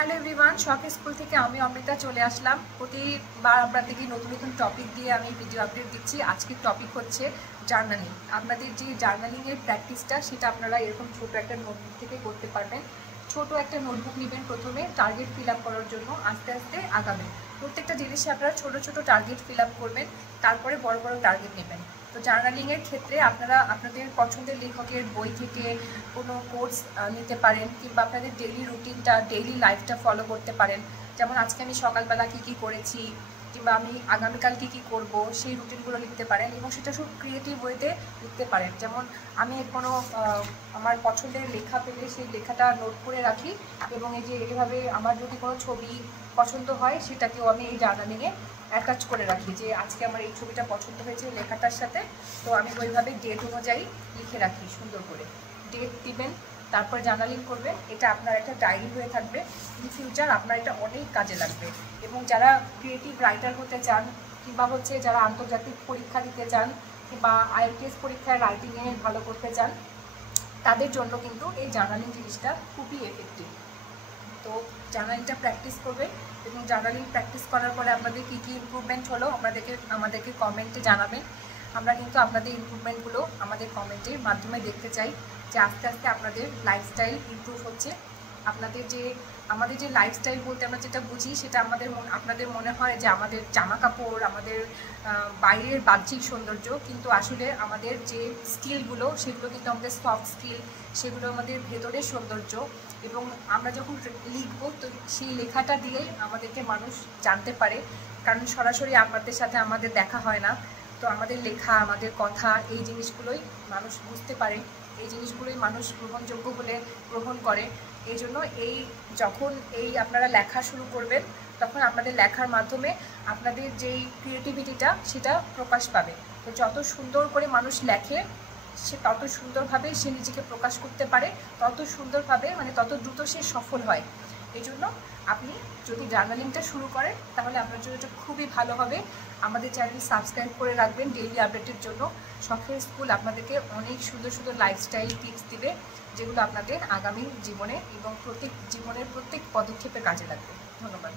Hello everyone, শখের school থেকে আমি অমৃতা চলে আসলাম। প্রতিবার আপনাদেরকে নতুন নতুন টপিক দিয়ে আমি ভিডিও আপডেট দিচ্ছি। আজকের টপিক হচ্ছে জার্নালিং। আপনাদের যে জার্নালিংয়ের প্র্যাকটিসটা সেটা আপনারা এরকম ছোট একটা নোটবুক থেকে করতে পারবেন। ছোট একটা নোটবুক নেবেন, প্রথমে টার্গেট ফিল আপ করার জন্য আস্তে আস্তে আগাবেন। প্রত্যেকটা জিনিসে আপনারা ছোট ছোট টার্গেট ফিল আপ করবেন, তারপরে বড় বড় টার্গেট নেবেন। তো জার্নালিংয়ের ক্ষেত্রে আপনারা আপনাদের পছন্দের লেখকের বই থেকে কোনো কোর্স নিতে পারেন, কিংবা আপনাদের ডেইলি রুটিনটা, ডেইলি লাইফটা ফলো করতে পারেন। যেমন আজকে আমি সকালবেলা কী কী করেছি, কিংবা আমি আগামীকাল কী কী করবো, সেই রুটিনগুলো লিখতে পারেন এবং সেটা খুব ক্রিয়েটিভ ওয়েতে লিখতে পারেন। যেমন আমি কোনো আমার পছন্দের লেখা পেলে সেই লেখাটা নোট করে রাখি, এবং এই যে এইভাবে আমার যদি কোনো ছবি পছন্দ হয় সেটাকেও আমি এই জার্নালিংয়ে অ্যাটাচ করে রাখি, যে আজকে আমার এই ছবিটা পছন্দ হয়েছে লেখাটার সাথে, তো আমি ওইভাবে ডেট অনুযায়ী লিখে রাখি। সুন্দর করে ডেট দিবেন, তারপর জার্নালিং করবেন। এটা আপনার একটা ডায়েরি হয়ে থাকবে। ইন ফিউচার আপনার এটা অনেক কাজে লাগবে। এবং যারা ক্রিয়েটিভ রাইটার হতে চান, কিংবা যারা আন্তর্জাতিক পরীক্ষা দিতে চান, কিংবা আইএলটিএস পরীক্ষায় রাইটিংয়ে ভালো করতে চান, তাদের জন্য কিন্তু এই জার্নালিং জিনিসটা খুবই এফেক্টিভ। তো জার্নালিংটা প্র্যাকটিস করবে, এবং জার্নালিং প্র্যাকটিস করার পরে আপনাদের কী কী ইমপ্রুভমেন্ট হলো আমাদেরকে কমেন্টে জানাবেন। আমরা কিন্তু আপনাদের ইমপ্রুভমেন্টগুলো আমাদের কমেন্টের মাধ্যমে দেখতে চাই, যে আস্তে আস্তে আপনাদের লাইফস্টাইল ইমপ্রুভ হচ্ছে। আমাদের যে লাইফস্টাইল বলতে আমরা যেটা বুঝি, সেটা আপনাদের মনে হয় যে আমাদের জামা কাপড়, আমাদের বাইরের বাহ্যিক সৌন্দর্য, কিন্তু আসলে আমাদের যে স্কিলগুলো সেগুলো কিন্তু আমাদের সফট স্কিল, সেগুলো আমাদের ভেতরের সৌন্দর্য। এবং আমরা যখন লিখবো, তো সেই লেখাটা দিয়েই আমাদেরকে মানুষ জানতে পারে, কারণ সরাসরি আমাদের সাথে আমাদের দেখা হয় না। তো আমাদের লেখা, আমাদের কথা, এই জিনিসগুলোই মানুষ বুঝতে পারে, এই জিনিসগুলোই মানুষ গ্রহণযোগ্য বলে গ্রহণ করে। এই জন্য যখন আপনারা লেখা শুরু করবেন, তখন আপনাদের লেখার মাধ্যমে আপনাদের যেই ক্রিয়েটিভিটিটা সেটা প্রকাশ পাবে। তো যত সুন্দর করে মানুষ লেখে, সে তত সুন্দরভাবে সে নিজেকে প্রকাশ করতে পারে, তত সুন্দরভাবে, তত দ্রুত সে সফল হয়। এই জন্য আপনি যদি জার্নালিংটা শুরু করেন, তাহলে আপনার জন্য এটা খুবই ভালো হবে। আমাদের চ্যানেল সাবস্ক্রাইব করে রাখবেন ডেইলি আপডেটের জন্য। শখের স্কুল আপনাদেরকে অনেক সুন্দর সুন্দর লাইফস্টাইল টিপস দিবে, যেগুলো আপনাদের আগামী জীবনে এবং জীবনের প্রত্যেক পদক্ষেপে কাজে লাগবে। ধন্যবাদ।